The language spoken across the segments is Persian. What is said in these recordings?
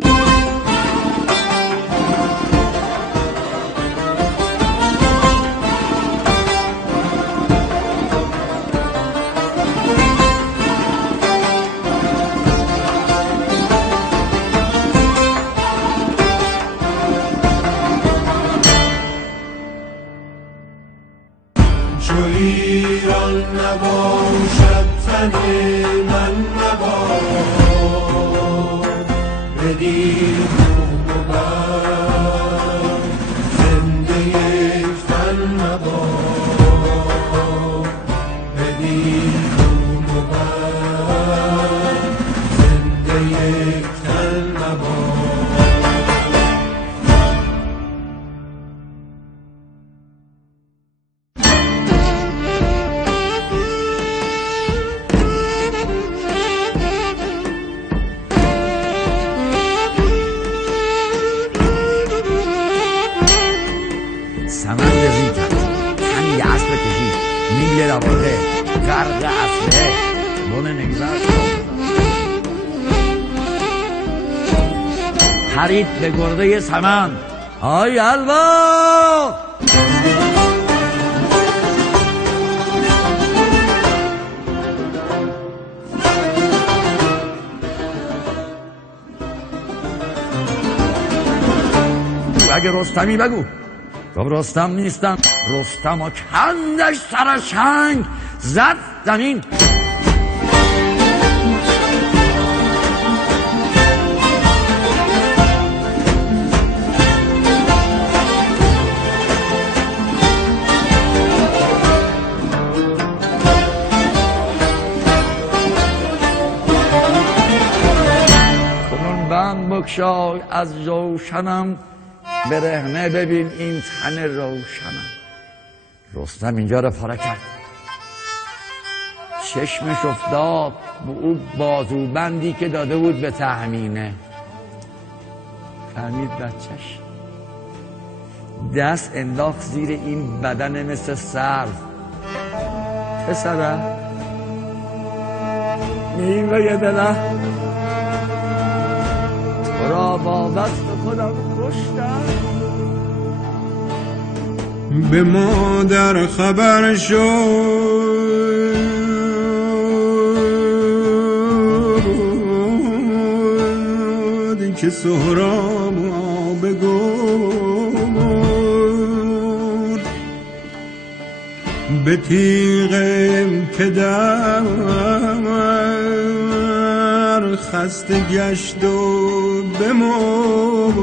چو ایران نباشد تن من نباد بدین بوم و بر زنده یک تن نباد بدین بوم و بر زنده یک تن نباد. سمن رزین کرد، تنی اسب کشید، میل رواقه، غرق اسبه، بونه نگذر پرید به گرده سمن. آی الوا اگه رستمی بگو. گفت رستم نیستم. رستم و کندش سر چنگ زد زمین. کنون بند بگشای از جوشنم برهنه ببین این تن روشنم. رستم اینجا رو پاره کرد، چشمش افتاد به اون بازوبندی که داده بود به تهمینه. فهمید بچهش، دست انداخت زیر این بدن مثل سرو. پسره میوه دلم را با دست خودم کشتم. به مادر خبر شد که سهراب آب گور به تیغ پدر خسته گشت و بمرد.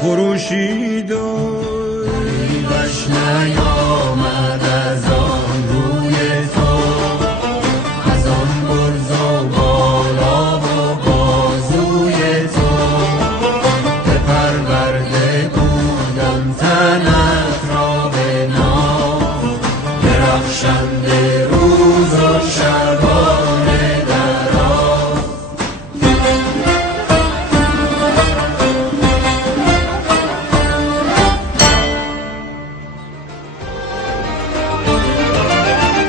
خروشید و ریبش نیامد از آن روی تو، از آن برز و بالا و بازوی تو. بپرورده بودم تنت را به نام، درخشنده روز و شبانه درا.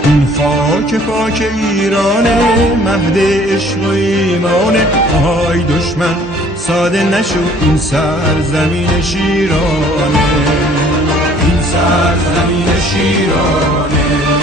این خاک پاک ایرانه، مهد عشق و ایمانه. آهای دشمن ساده نشو این سرزمین شیرانه، این سرزمین شیرانه.